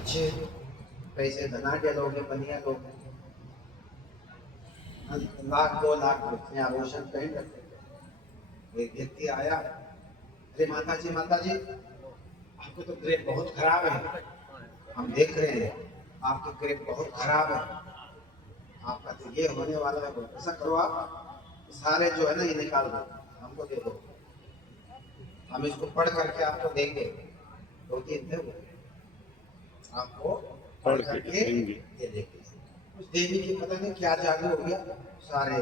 अच्छे पैसे धनाढ़ लोग, बनिया लोग, लाख 2 लाख रुपये आभूषण पहन रखे। एक व्यक्ति आया, अरे माता जी आपको तो ग्रेप बहुत खराब है, हम देख रहे हैं आपके ग्रेप बहुत खराब है, आपका तो ये होने वाला है। ऐसा करो आप सारे जो है ना ये निकाल दो, हमको दे दो, हम इसको पढ़ करके आपको देंगे, 2-3 दिन आपको पढ़ करके दे देंगे। उस देवी की पता नहीं क्या जादू हो गया, सारे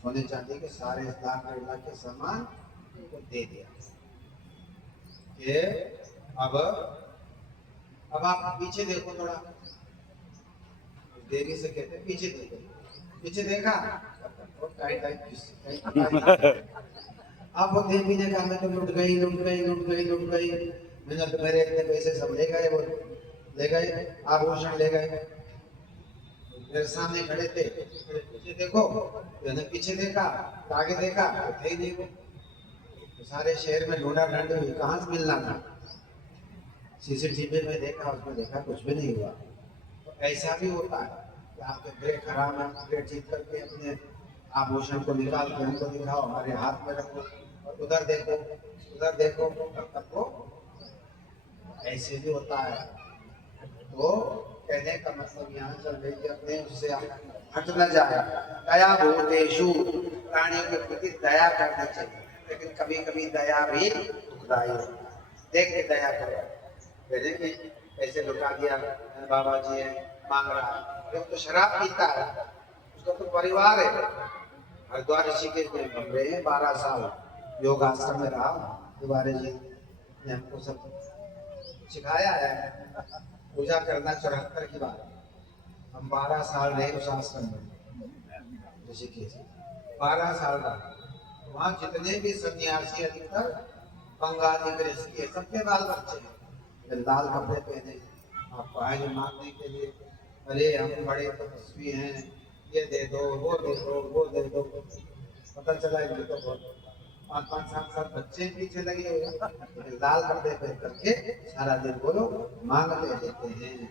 सोने चांदी के सारे लाख 1.5 लाख के सामान उनको दे दिया। ये अब आप पीछे देखो थोड़ा, देवी से कहते हैं पीछे देखो, पीछे देखा अब वो देवी ने कहा मैं तो लुट गई, मैंने तो मेरे इतने पैसे सब ले गए, वो ले गए, आभूषण ले गए। मेरे सामने खड़े थे, पीछे देखो, मैंने पीछे देखा, आगे देखा तो थे ही नहीं वो। तो सारे शहर में ढूंढा हुई, कहाँ से मिलना था। सीसीटीवी में देखा, उसमें देखा कुछ भी नहीं हुआ। तो ऐसा भी होता है कि आपके ग्रह खराब है, ग्रह ठीक करके अपने आभूषण को निकाल के हमको दिखाओ, हमारे हाथ में रखो और उधर देखो, तब तक वो ऐसे भी होता है। तो कहने का मतलब यहाँ चल रही है, अपने उससे हट न जाए। दया भूतेषु, प्राणियों के प्रति दया करनी चाहिए, लेकिन कभी कभी दया भी दुखदायी होती है। देख के दया करो, देखिए ऐसे लुटा दिया, बाबा जी है मांग रहा है, जब तो शराब पीता है, उसका तो परिवार है। हरिद्वार ऋषिकेश में घूम रहे हैं 12 साल, योग आश्रम में रहा तिवारी जी ने हमको सब सिखाया है, पूजा करना 74 की बात। हम 12 साल रहे उस आश्रम में ऋषिकेश, 12 साल रहा। वहाँ जितने भी सन्यासी अधिकतर बंगाली गृहस्थी है, सबके बाल बच्चे हैं, लाल कपड़े पहने आपको आए मांगने के लिए, अरे हम बड़े तपस्वी हैं, ये दे दो, वो दे दो, वो दे दो। पता चला कि तो बहुत 5-5 7-7 बच्चे पीछे लगे हुए, लाल कपड़े पहन करके सारा दिन बोलो मांगते रहते हैं।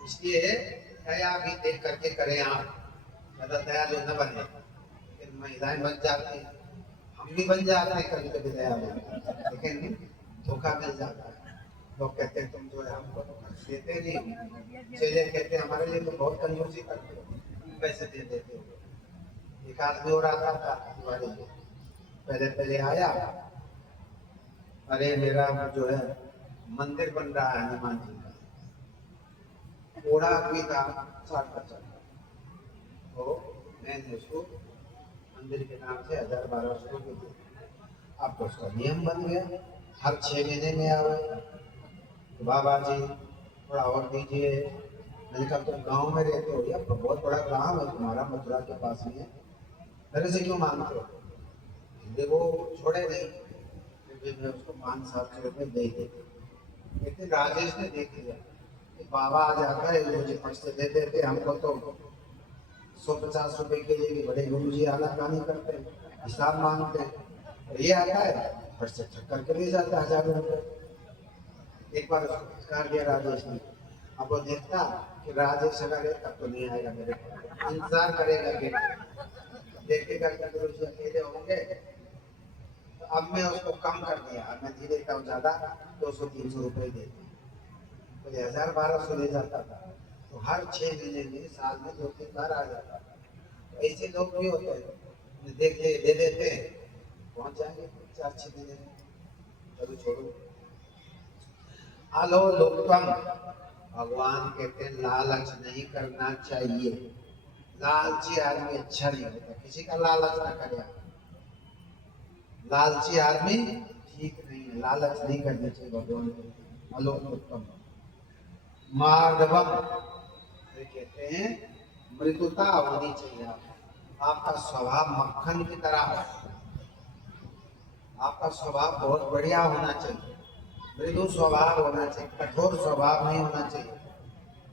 इसलिए दया भी देख करके करें आप, ज्यादा दयालु न बने। लेकिन महिलाएं बन जाती हैं, हम भी बन जाते हैं कभी कभी दयालु, लेकिन धोखा मिल जाता है। लोग कहते हैं तुम जो है हमको तो खर्च देते नहीं, चेले कहते हैं हमारे लिए तो बहुत कंजूसी करते हो, पैसे दे देते हो। एक आदमी और आता था तिवारी, पहले आया, अरे मेरा जो है मंदिर बन रहा है हनुमान जी का, बूढ़ा आदमी था 60-50, तो मैंने उसको मंदिर के नाम से 1000-1200 रुपये दिए। अब तो उसका नियम बन गया, हर 6 महीने में आवे, तो बाबा जी थोड़ा और दीजिए। मैंने कहा तुम गांव में रहते हो, या बहुत बड़ा गांव है तुम्हारा, मथुरा के पास में है, मेरे से क्यों मांगते हो। वो छोड़े नहीं, फिर मैं उसको 500-700 रुपये दे देते। लेकिन राजेश ने देख लिया कि बाबा आ जाता है, मुझे पैसे दे देते, हमको तो 150 रुपए के लिए भी बड़े गुरु जी आनाकानी करते हैं, हिसाब मांगते हैं, और ये आता है फट से ठक करके ले जाता है 1000 रुपये। एक बार उसको फटकार दिया राजेश ने, अब वो देखता कि राजेश अगर है तब तो नहीं आएगा, मेरे इंतजार करेगा कि देखेगा कि गुरु जी अकेले होंगे। तो अब मैं उसको कम कर दिया, मैं धीरे कम ज्यादा 200-300 रुपए देता, तो 1000-1200 ले जाता था। तो हर 6 महीने में साल में 2-3 बार आ जाता था। तो ऐसे लोग भी होते हैं, देख ले दे देते हैं, पहुंच जाएंगे 4-6 महीने में, चलो छोड़ो। आलो लोकतम, भगवान कहते हैं लालच नहीं करना चाहिए। लालची आदमी अच्छा नहीं होता, किसी का लालच ना करे। लालची आदमी ठीक नहीं है, लालच नहीं करनी चाहिए भगवान को। आलो लोकतम माधवम, कहते हैं मृदुता होनी चाहिए, आपका स्वभाव मक्खन की तरह हो, आपका स्वभाव बहुत बढ़िया होना चाहिए, मृदु स्वभाव होना चाहिए, कठोर स्वभाव नहीं होना चाहिए।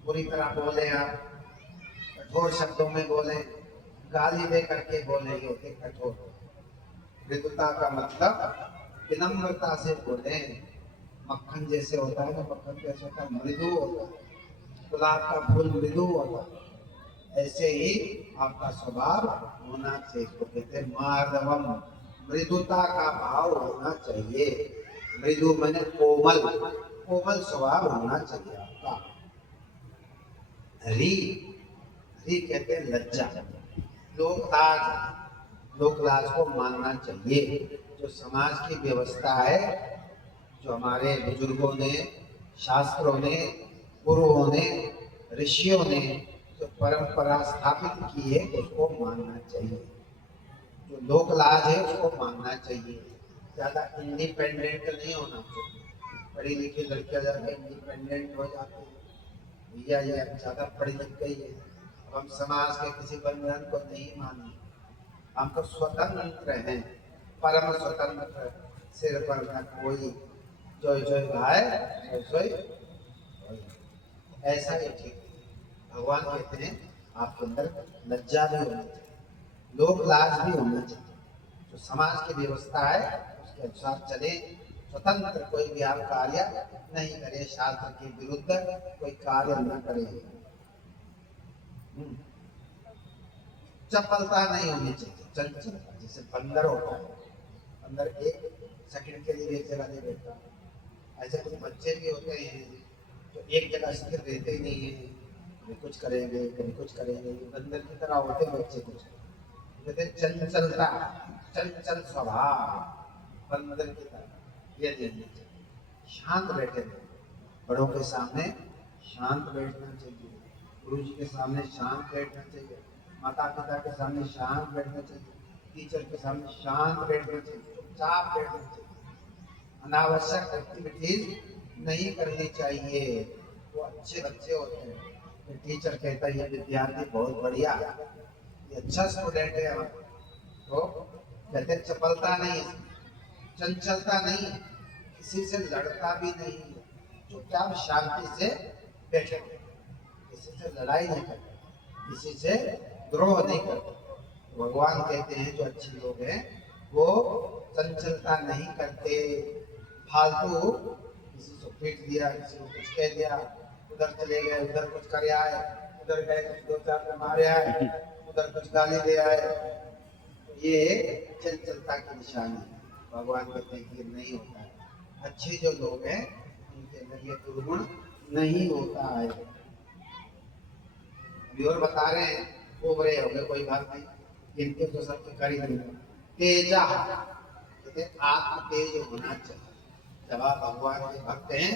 पूरी तरह बोले आप, कठोर शब्दों में बोले, गाली दे करके बोले, ये होते कठोर। मृदुता का मतलब विनम्रता से बोले, मक्खन जैसे होता है ना, मक्खन कैसे होता है, मृदु होता है, गुलाब का फूल मृदु होता है, ऐसे ही आपका स्वभाव होना चाहिए। तो कहते हैं माधवम, मृदुता का भाव होना चाहिए। मृदु माने कोमल, कोमल स्वभाव होना चाहिए आपका। री, री कहते हैं लज्जा, लोक लाज, लोक लाज को मानना चाहिए। जो समाज की व्यवस्था है, जो हमारे बुजुर्गों ने, शास्त्रों ने, गुरुओं ने, ऋषियों ने जो परंपरा स्थापित की है उसको मानना चाहिए। जो लोक लाज है उसको मानना चाहिए। ज्यादा इंडिपेंडेंट नहीं होना चाहिए। पढ़ी लिखी लड़कियां ज्यादा इंडिपेंडेंट हो जाती है, भैया ये ज्यादा पढ़ी लिख गई है, अब हम समाज के किसी बंधन को नहीं माने, हम तो स्वतंत्र हैं, परम स्वतंत्र, सिर पर न कोई, जो जो गाय सोई, ऐसा ही ठीक है। भगवान कहते हैं आपके अंदर लज्जा भी होनी चाहिए, लोक लाज भी होना चाहिए। जो समाज की व्यवस्था है उसके अनुसार चले, स्वतंत्र कोई भी आप कार्य नहीं करे, शास्त्र के विरुद्ध कोई कार्य न करे। चपलता नहीं होनी चाहिए, चंचलता, जैसे बंदर होता है, बंदर एक सेकंड के लिए एक जगह नहीं बैठता। ऐसे कुछ बच्चे भी होते हैं जो एक जगह स्थिर रहते ही नहीं है, कभी कुछ करेंगे कभी कुछ करेंगे, बंदर की तरह होते हैं बच्चे कुछ। कहते हैं चंचलता, चंचल स्वभाव, बंदर की तरह ये नहीं चाहिए। शांत बैठे रहे, बड़ों के सामने शांत बैठना चाहिए, गुरु जी के सामने शांत बैठना चाहिए, माता पिता के सामने शांत बैठना चाहिए, टीचर के सामने शांत बैठना चाहिए, चुपचाप बैठना चाहिए। अनावश्यक एक्टिविटीज नहीं करनी चाहिए। वो अच्छे बच्चे होते हैं, टीचर कहता है ये विद्यार्थी बहुत बढ़िया, ये अच्छा स्टूडेंट है, तो कहते चपलता नहीं, चंचलता नहीं, किसी से लड़ता भी नहीं, चुपचाप शांति से बैठे, किसी से लड़ाई नहीं करते, किसी से द्रोह नहीं करते। भगवान कहते हैं जो अच्छे लोग हैं वो चंचलता नहीं करते, फालतू किसी को पीट दिया, किसी को कुछ कह दिया, उधर चले गए, उधर कुछ कर आए, उधर गए कुछ दो चार मारे आए, उधर कुछ गाली दे आए, ये चंचलता की निशानी है। भगवान कहते हैं कि नहीं होता है। अच्छे जो लोग हैं उनके अंदर ये दुर्गुण नहीं होता है। अभी और बता रहे हैं, उभरे हो गए कोई बात नहीं, इनके तो सबके कर ही नहीं। तेजा कहते आत्म तेज होना चाहिए। जब आप भगवान के भक्त हैं,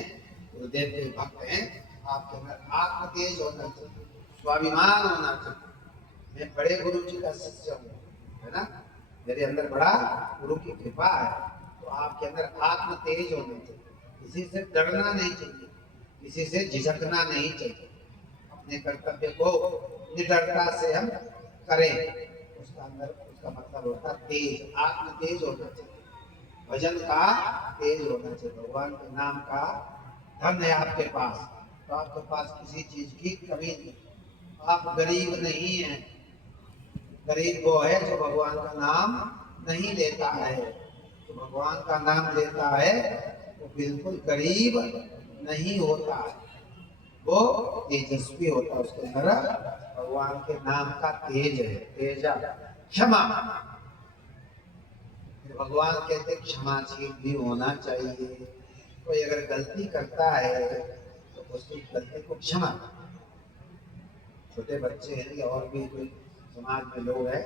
गुरुदेव के भक्त हैं, आपके अंदर आत्म तेज होना चाहिए, स्वाभिमान होना चाहिए। मैं बड़े गुरु जी का शिष्य हूँ, है ना, मेरे अंदर बड़ा गुरु की कृपा है, तो आपके अंदर आत्म तेज होना चाहिए। किसी से डरना नहीं चाहिए, किसी से झिझकना नहीं चाहिए, अपने कर्तव्य को निडरता से हम करें। उसका अंदर उसका मतलब होता है तेज, आत्म तेज होना चाहिए, भजन का तेज होना चाहिए, भगवान के नाम का धन है आपके पास, तो आपके पास किसी चीज की कमी नहीं, आप गरीब नहीं हैं। गरीब वो है जो भगवान का नाम नहीं लेता है, जो भगवान का नाम लेता है वो बिल्कुल गरीब नहीं होता है, वो तेजस्वी होता है, उसके अंदर भगवान के नाम का तेज है। तेजा क्षमा, भगवान कहते क्षमाशील भी होना चाहिए। कोई अगर गलती करता है तो उसकी गलती को क्षमा, छोटे बच्चे हैं या और भी कोई समाज में लोग हैं,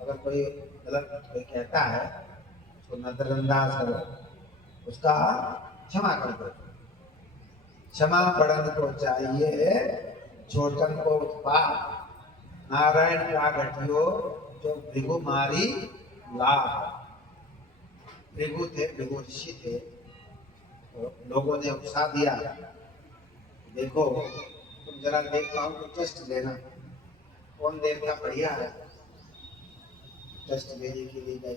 अगर कोई गलत कोई कहता है उसको नजरअंदाज करो, उसका क्षमा कर दो। क्षमा बढ़न को चाहिए, छोटन को उत्पाद, नारायण का घटियो जो भृगु मारी लाभ। भृगु थे, भृगु ऋषि थे, तो लोगों ने उत्साह दिया, देखो तुम जरा देख पाओ तो टेस्ट लेना, कौन देवता बढ़िया है। टेस्ट लेने के लिए गए,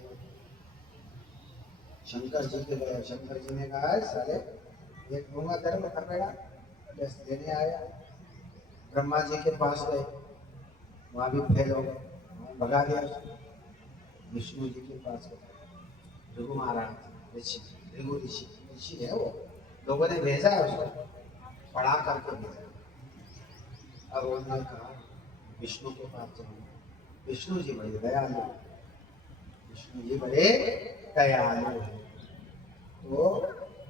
शंकर जी के गए, शंकर जी ने कहा है सारे एक दूंगा तेरे को कर, टेस्ट लेने आया। ब्रह्मा जी के पास गए, वहां भी फेल हो गए, भगा दिया। विष्णु जी के पास गए, भृगु महाराज ऋषि, भृगु ऋषि, ऋषि है वो, लोगों ने भेजा है उसको, पढ़ा करके भेजा। अब उन्होंने कहा विष्णु के पास जाऊंगा, विष्णु जी बड़े दयालु, विष्णु जी बड़े दयालु हैं। तो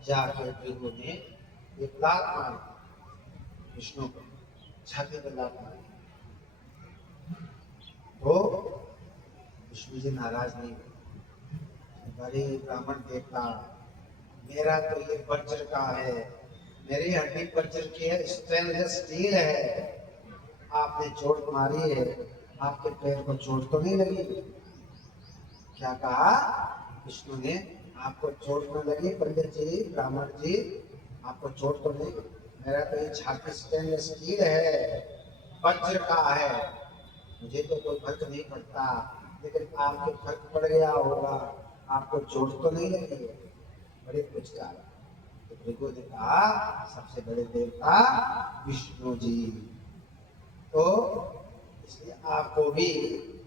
जाके भृगु ने एक लात मारी विष्णु को, छाती पर लात मारी। तो विष्णु जी नाराज नहीं हुए। बड़े ब्राह्मण देवता, मेरा तो ये वज्र का है, मेरी हड्डी वज्र की है, स्टेनलेस स्टील है, आपने चोट मारी है, आपके पैर को चोट तो नहीं लगी? क्या कहा विष्णु ने? आपको चोट न लगी पंडित जी, ब्राह्मण जी, आपको चोट तो नहीं? मेरा तो ये छाती स्टेनलेस स्टील है, वज्र का है, मुझे तो कोई फर्क नहीं पड़ता, लेकिन आपको फर्क पड़ गया होगा, आपको चोट तो नहीं लगी है? बड़े पुचकार। तो भृगु ने कहा सबसे बड़े देवता विष्णु जी, तो इसलिए आपको भी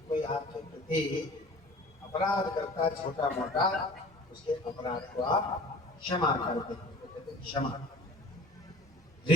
कोई आपके प्रति अपराध करता छोटा मोटा, उसके अपराध को आप क्षमा कर दें, क्षमा।